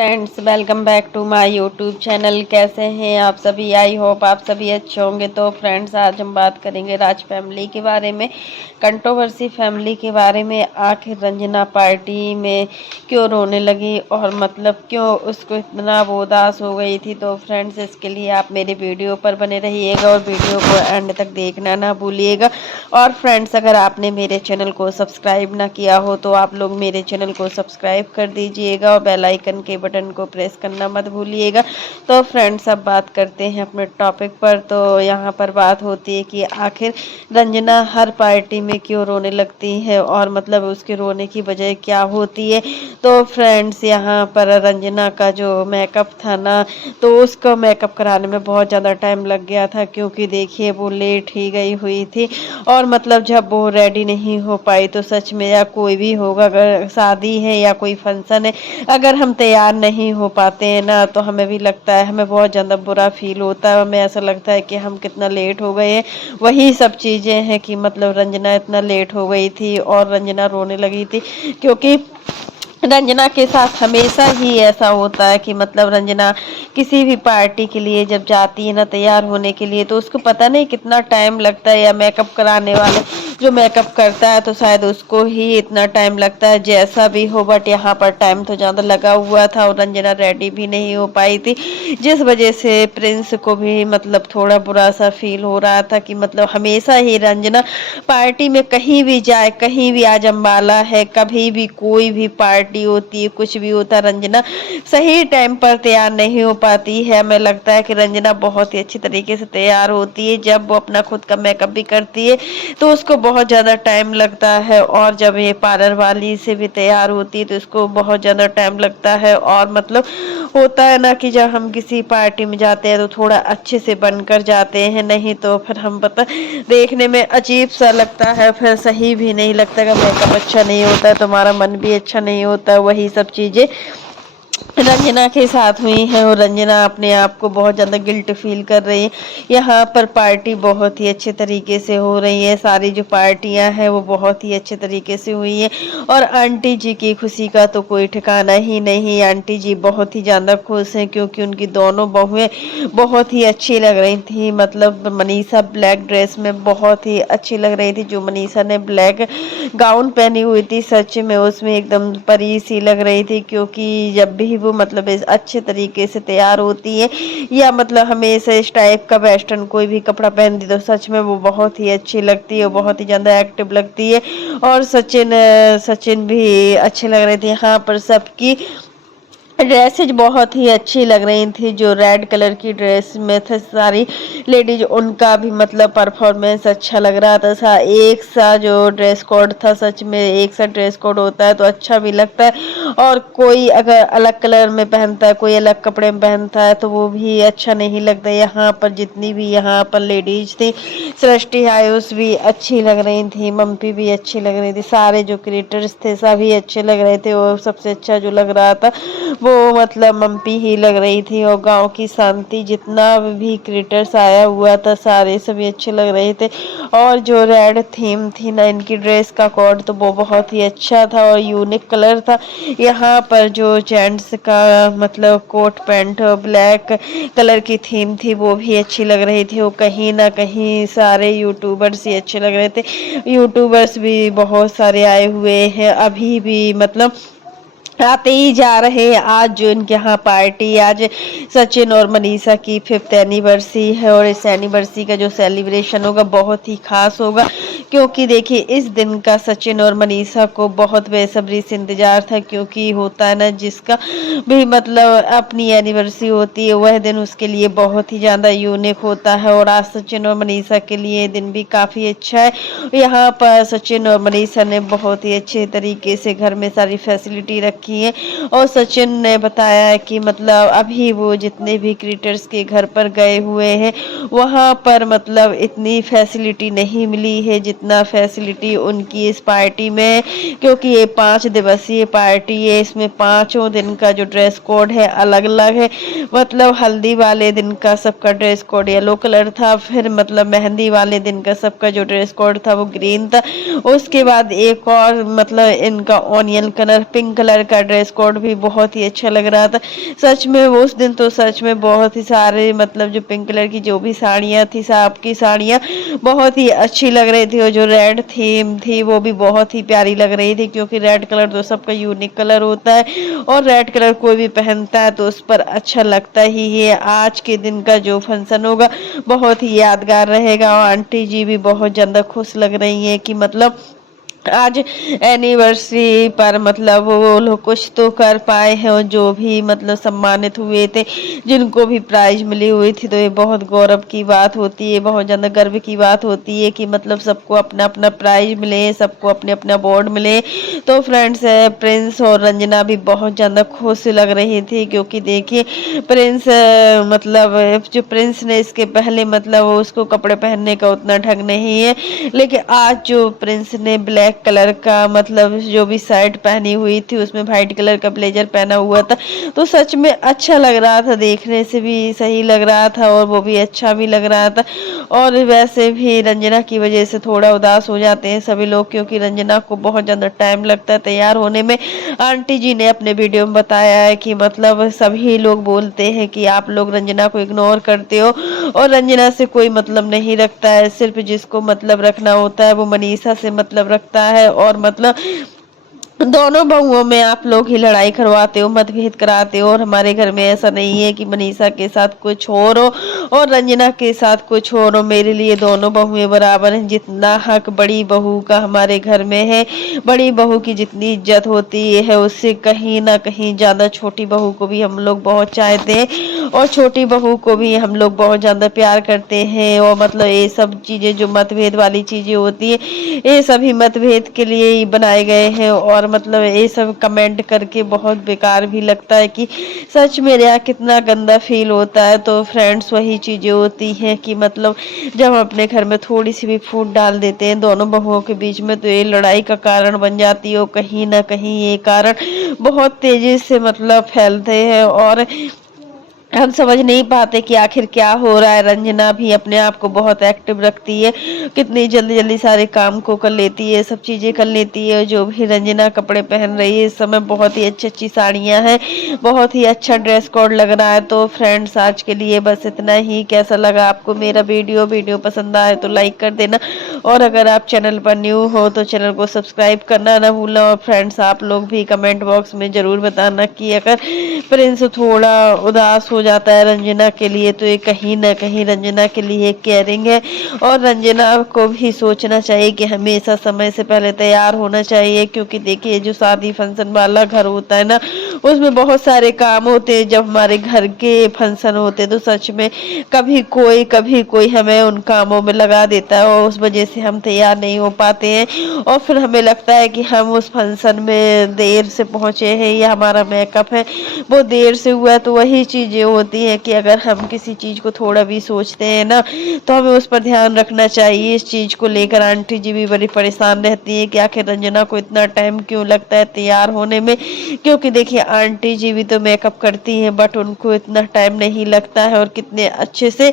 Friends, welcome back to my YouTube channel. कैसे हैं आप सभी? आई होप आप सभी अच्छे होंगे। तो फ्रेंड्स, आज हम बात करेंगे राज फैमिली के बारे में, कंट्रोवर्सी फैमिली के बारे में। आखिर रंजना पार्टी में क्यों रोने लगी और मतलब क्यों उसको इतना वो उदास हो गई थी। तो फ्रेंड्स, इसके लिए आप मेरे वीडियो पर बने रहिएगा और वीडियो को एंड तक देखना ना भूलिएगा। और फ्रेंड्स, अगर आपने मेरे चैनल को सब्सक्राइब ना किया हो तो आप लोग मेरे चैनल को सब्सक्राइब कर दीजिएगा और बेल आइकन के बटन को प्रेस करना मत भूलिएगा। तो फ्रेंड्स, अब बात करते हैं अपने टॉपिक पर। तो यहाँ पर बात होती है कि आखिर रंजना हर पार्टी में क्यों रोने लगती है और मतलब उसके रोने की वजह क्या होती है। तो फ्रेंड्स, यहाँ पर रंजना का जो मेकअप था ना, तो उसका मेकअप कराने में बहुत ज़्यादा टाइम लग गया था, क्योंकि देखिए वो लेट ही गई हुई थी। और मतलब जब वो रेडी नहीं हो पाई तो सच में, या कोई भी होगा, अगर शादी है या कोई फंक्शन है, अगर हम तैयार नहीं हो पाते हैं ना, तो हमें भी लगता है, हमें बहुत ज़्यादा बुरा फील होता है। हमें ऐसा लगता है कि हम कितना लेट हो गए हैं। वही सब चीज़ें हैं कि मतलब रंजना इतना लेट हो गई थी और रंजना रोने लगी थी, क्योंकि रंजना के साथ हमेशा ही ऐसा होता है कि मतलब रंजना किसी भी पार्टी के लिए जब जाती है ना तैयार होने के लिए, तो उसको पता नहीं कितना टाइम लगता है। या मेकअप कराने वाले जो मेकअप करता है तो शायद उसको ही इतना टाइम लगता है, जैसा भी हो। बट यहाँ पर टाइम तो ज़्यादा लगा हुआ था और रंजना रेडी भी नहीं हो पाई थी, जिस वजह से प्रिंस को भी मतलब थोड़ा बुरा सा फील हो रहा था कि मतलब हमेशा ही रंजना पार्टी में कहीं भी जाए, कहीं भी आज अम्बाला है, कभी भी कोई भी पार्टी होती है, कुछ भी होता है, रंजना सही टाइम पर तैयार नहीं हो पाती है। हमें लगता है कि रंजना बहुत ही अच्छी तरीके से तैयार होती है। जब वो अपना खुद का मेकअप भी करती है तो उसको बहुत ज़्यादा टाइम लगता है, और जब ये पार्लर वाली से भी तैयार होती है तो इसको बहुत ज़्यादा टाइम लगता है। और मतलब होता है ना कि जब हम किसी पार्टी में जाते हैं तो थोड़ा अच्छे से बनकर जाते हैं, नहीं तो फिर हम पता देखने में अजीब सा लगता है, फिर सही भी नहीं लगता। कि मेकअप अच्छा नहीं होता है, तुम्हारा मन भी अच्छा नहीं होता है। वही सब चीज़ें रंजना के साथ हुई है और रंजना अपने आप को बहुत ज़्यादा गिल्ट फील कर रही है। यहाँ पर पार्टी बहुत ही अच्छे तरीके से हो रही है, सारी जो पार्टियां हैं वो बहुत ही अच्छे तरीके से हुई है। और आंटी जी की खुशी का तो कोई ठिकाना ही नहीं। आंटी जी बहुत ही ज़्यादा खुश हैं, क्योंकि उनकी दोनों बहुएं बहुत ही अच्छी लग रही थी। मतलब मनीषा ब्लैक ड्रेस में बहुत ही अच्छी लग रही थी। जो मनीषा ने ब्लैक गाउन पहनी हुई थी, सच में उसमें एकदम परी सी लग रही थी, क्योंकि जब भी वो मतलब इस अच्छे तरीके से तैयार होती है, या मतलब हमेशा इस टाइप का वेस्टर्न कोई भी कपड़ा पहनती तो सच में वो बहुत ही अच्छी लगती है, बहुत ही ज़्यादा एक्टिव लगती है। और सचिन सचिन भी अच्छे लग रहे थे। यहाँ पर सबकी ड्रेसेज बहुत ही अच्छी लग रही थी। जो रेड कलर की ड्रेस में थे सारी लेडीज, उनका भी मतलब परफॉर्मेंस अच्छा लग रहा था। एक सा जो ड्रेस कोड था, सच में एक सा ड्रेस कोड होता है तो अच्छा भी लगता है। और कोई अगर अलग कलर में पहनता है, कोई अलग कपड़े में पहनता है, तो वो भी अच्छा नहीं लगता। यहाँ पर जितनी भी यहाँ पर लेडीज थी, सृष्टि आयुष भी अच्छी लग रही थी, मम्पी भी अच्छी लग रही थी, सारे जो क्रिएटर्स थे सभी अच्छे लग रहे थे। और सबसे अच्छा जो लग रहा था वो मतलब मम्पी ही लग रही थी। और गांव की शांति, जितना भी क्रिएटर्स आया हुआ था, सारे सभी अच्छे लग रहे थे। और जो रेड थीम थी ना इनकी ड्रेस का कोड, तो वो बहुत ही अच्छा था और यूनिक कलर था। यहाँ पर जो जेंट्स का मतलब कोट पैंट ब्लैक कलर की थीम थी, वो भी अच्छी लग रही थी। वो कहीं ना कहीं सारे यूट्यूबर्स ही अच्छे लग रहे थे। यूट्यूबर्स भी बहुत सारे आए हुए हैं, अभी भी मतलब आते ही जा रहे हैं। आज जो इनके यहाँ पार्टी, आज सचिन और मनीषा की 5th एनिवर्सरी है, और इस एनिवर्सरी का जो सेलिब्रेशन होगा बहुत ही खास होगा, क्योंकि देखिए इस दिन का सचिन और मनीषा को बहुत बेसब्री से इंतजार था। क्योंकि होता है ना, जिसका भी मतलब अपनी एनिवर्सरी होती है, वह दिन उसके लिए बहुत ही ज़्यादा यूनिक होता है। और आज सचिन और मनीषा के लिए दिन भी काफ़ी अच्छा है। यहाँ पर सचिन और मनीषा ने बहुत ही अच्छे तरीके से घर में सारी फैसिलिटी रखी है। और सचिन ने बताया है कि मतलब अभी वो जितने भी क्रिएटर्स के घर पर गए हुए हैं, वहाँ पर मतलब इतनी फैसिलिटी नहीं मिली है जितनी इतना फैसिलिटी उनकी इस पार्टी में, क्योंकि ये 5 दिवसीय पार्टी है। इसमें 5 दिन का जो ड्रेस कोड है अलग अलग है। मतलब हल्दी वाले दिन का सबका ड्रेस कोड येलो कलर था, फिर मतलब मेहंदी वाले दिन का सबका जो ड्रेस कोड था वो ग्रीन था। उसके बाद एक और मतलब इनका ऑनियन कलर पिंक कलर का ड्रेस कोड भी बहुत ही अच्छा लग रहा था। सच में वो उस दिन तो सच में बहुत ही सारे मतलब जो पिंक कलर की जो भी साड़ियाँ थी, सबकी साड़ियाँ बहुत ही अच्छी लग रही थी। और जो रेड थीम थी वो भी बहुत ही प्यारी लग रही थी, क्योंकि रेड कलर तो सबका यूनिक कलर होता है और रेड कलर कोई भी पहनता है तो उस पर अच्छा लगता ही है। आज के दिन का जो फंक्शन होगा बहुत ही यादगार रहेगा। और आंटी जी भी बहुत ज़्यादा खुश लग रही है कि मतलब आज एनिवर्सरी पर मतलब वो लोग कुछ तो कर पाए हैं। और जो भी मतलब सम्मानित हुए थे, जिनको भी प्राइज मिली हुई थी, तो ये बहुत गौरव की बात होती है, बहुत ज़्यादा गर्व की बात होती है कि मतलब सबको अपना अपना प्राइज मिले, सबको अपने अपना अवार्ड मिले। तो फ्रेंड्स प्रिंस और रंजना भी बहुत ज़्यादा खुश लग रही थी, क्योंकि देखिए प्रिंस मतलब जो प्रिंस ने इसके पहले मतलब उसको कपड़े पहनने का उतना ढंग नहीं है, लेकिन आज जो प्रिंस ने ब्लैक कलर का मतलब जो भी शर्ट पहनी हुई थी उसमें वाइट कलर का ब्लेजर पहना हुआ था, तो सच में अच्छा लग रहा था, देखने से भी सही लग रहा था और वो भी अच्छा भी लग रहा था। और वैसे भी रंजना की वजह से थोड़ा उदास हो जाते हैं सभी लोग, क्योंकि रंजना को बहुत ज़्यादा टाइम लगता है तैयार होने में। आंटी जी ने अपने वीडियो में बताया है कि मतलब सभी लोग बोलते हैं कि आप लोग रंजना को इग्नोर करते हो और रंजना से कोई मतलब नहीं रखता है, सिर्फ जिसको मतलब रखना होता है वो मनीषा से मतलब रखता है। और मतलब दोनों बहुओं में आप लोग ही लड़ाई करवाते हो, मतभेद कराते हो। और हमारे घर में ऐसा नहीं है कि मनीषा के साथ कुछ और हो और रंजना के साथ कुछ और हो। मेरे लिए दोनों बहुएं बराबर हैं। जितना हक बड़ी बहू का हमारे घर में है, बड़ी बहू की जितनी इज्जत होती है उससे कहीं ना कहीं ज्यादा छोटी बहू को भी हम लोग बहुत चाहते हैं और छोटी बहू को भी हम लोग बहुत ज्यादा प्यार करते हैं। और मतलब ये सब चीजें जो मतभेद वाली चीजें होती है, ये सभी मतभेद के लिए ही बनाए गए हैं। और मतलब ये सब कमेंट करके बहुत बेकार भी लगता है कि सच में यहाँ कितना गंदा फील होता है। तो फ्रेंड्स वही चीजें होती हैं कि मतलब जब हम अपने घर में थोड़ी सी भी फूट डाल देते हैं दोनों बहुओं के बीच में, तो ये लड़ाई का कारण बन जाती है। और कहीं ना कहीं ये कारण बहुत तेजी से मतलब फैलते हैं और हम समझ नहीं पाते कि आखिर क्या हो रहा है। रंजना भी अपने आप को बहुत एक्टिव रखती है, कितनी जल्दी जल्दी सारे काम को कर लेती है, सब चीज़ें कर लेती है। जो भी रंजना कपड़े पहन रही है इस समय बहुत ही अच्छी अच्छी साड़ियाँ हैं, बहुत ही अच्छा ड्रेस कोड लग रहा है। तो फ्रेंड्स आज के लिए बस इतना ही। कैसा लगा आपको मेरा वीडियो पसंद आए तो लाइक कर देना, और अगर आप चैनल पर न्यू हो तो चैनल को सब्सक्राइब करना ना भूलना। और फ्रेंड्स आप लोग भी कमेंट बॉक्स में ज़रूर बताना कि अगर प्रिंस थोड़ा उदास हो जाता है रंजना के लिए, तो ये कहीं ना कहीं रंजना के लिए केयरिंग है। और रंजना को भी सोचना चाहिए कि हमेशा समय से पहले तैयार होना चाहिए, क्योंकि देखिए जो शादी फंक्शन वाला घर होता है ना, उसमें बहुत सारे काम होते हैं। जब हमारे घर के फंक्शन होते हैं तो सच में कभी कोई हमें उन कामों में लगा देता है और उस वजह से हम तैयार नहीं हो पाते हैं। और फिर हमें लगता है कि हम उस फंक्शन में देर से पहुंचे हैं या हमारा मेकअप है वो देर से हुआ है। तो वही चीजें होती हैं कि अगर हम किसी चीज को थोड़ा भी सोचते हैं ना, तो हमें उस पर ध्यान रखना चाहिए। इस चीज को लेकर आंटी जी भी बड़ी परेशान रहती है कि आखिर रंजना को इतना टाइम क्यों लगता है तैयार होने में, क्योंकि देखिए आंटी जी भी तो मेकअप करती हैं बट उनको इतना टाइम नहीं लगता है। और कितने अच्छे से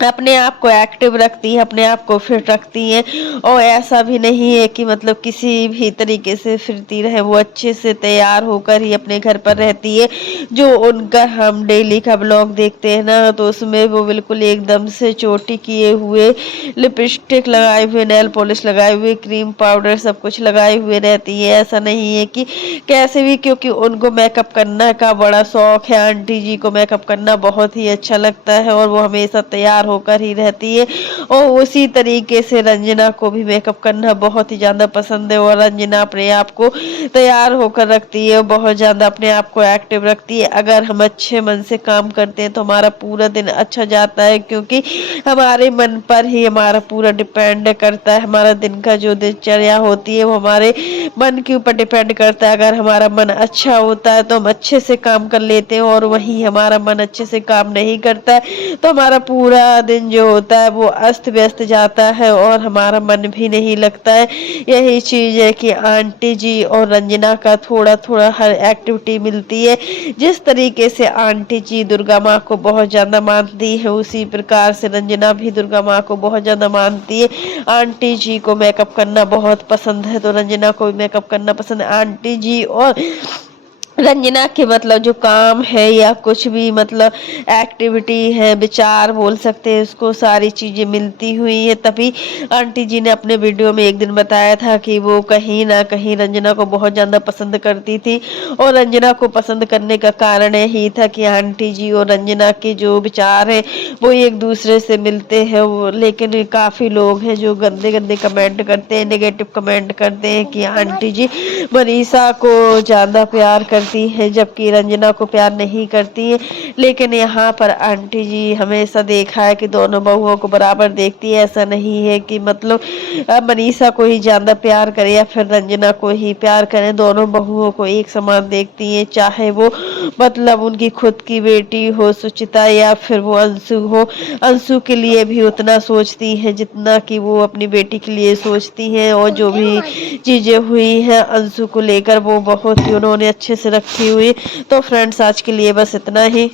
अपने आप को एक्टिव रखती है, अपने आप को फिट रखती है। और ऐसा भी नहीं है कि मतलब किसी भी तरीके से फिरती रहे, वो अच्छे से तैयार होकर ही अपने घर पर रहती है। जो उनका हम डेली का ब्लॉग देखते हैं ना, तो उसमें वो बिल्कुल एकदम से चोटी किए हुए, लिपस्टिक लगाए हुए, नेल पॉलिश लगाए हुए, क्रीम पाउडर सब कुछ लगाए हुए रहती है। ऐसा नहीं है कि कैसे भी, क्योंकि उनको मेकअप करना का बड़ा शौक है। आंटी जी को मेकअप करना बहुत ही अच्छा लगता है और वो हमेशा तैयार होकर ही रहती है। और उसी तरीके से रंजना को भी मेकअप करना बहुत ही ज़्यादा पसंद है और रंजना अपने आप को तैयार होकर रखती है, बहुत ज़्यादा अपने आप को एक्टिव रखती है। अगर हम अच्छे मन से काम करते हैं तो हमारा पूरा दिन अच्छा जाता है, क्योंकि हमारे मन पर ही हमारा पूरा डिपेंड करता है। हमारा दिन का जो दिनचर्या होती है वो हमारे मन के ऊपर डिपेंड करता है। अगर हमारा मन अच्छा होता है तो हम अच्छे से काम कर लेते हैं, और वही हमारा मन अच्छे से काम नहीं करता है तो हमारा पूरा दिन जो होता है वो अस्त अस्त व्यस्त जाता है और हमारा मन भी नहीं लगता है। यही चीज़ है कि आंटी जी और रंजना का थोड़ा थोड़ा हर एक्टिविटी मिलती है। जिस तरीके से आंटी जी दुर्गा माँ को बहुत ज़्यादा मानती है, उसी प्रकार से रंजना भी दुर्गा माँ को बहुत ज़्यादा मानती है। आंटी जी को मेकअप करना बहुत पसंद है, तो रंजना को भी मेकअप करना पसंद है। आंटी जी और रंजना के मतलब जो काम है या कुछ भी मतलब एक्टिविटी है, विचार बोल सकते हैं उसको, सारी चीज़ें मिलती हुई है। तभी आंटी जी ने अपने वीडियो में एक दिन बताया था कि वो कहीं ना कहीं रंजना को बहुत ज़्यादा पसंद करती थी, और रंजना को पसंद करने का कारण यही था कि आंटी जी और रंजना के जो विचार हैं वो एक दूसरे से मिलते हैं। लेकिन काफ़ी लोग हैं जो गंदे गंदे कमेंट करते हैं, नेगेटिव कमेंट करते हैं कि आंटी जी मनीषा को ज़्यादा प्यार करती है, जबकि रंजना को प्यार नहीं करती है। लेकिन यहाँ पर आंटी जी हमेशा देखा है कि दोनों बहुओं को बराबर देखती है। ऐसा नहीं है कि मतलब मनीषा को ही ज़्यादा प्यार करे या फिर रंजना को ही प्यार करें, दोनों बहुओं को एक समान देखती है। चाहे वो मतलब उनकी खुद की बेटी हो सुचिता या फिर वो अंशु हो, अंशु के लिए भी उतना सोचती है जितना कि वो अपनी बेटी के लिए सोचती हैं। और जो भी चीज़ें हुई हैं अंशु को लेकर वो बहुत ही उन्होंने अच्छे से रखी हुई। तो फ्रेंड्स आज के लिए बस इतना ही।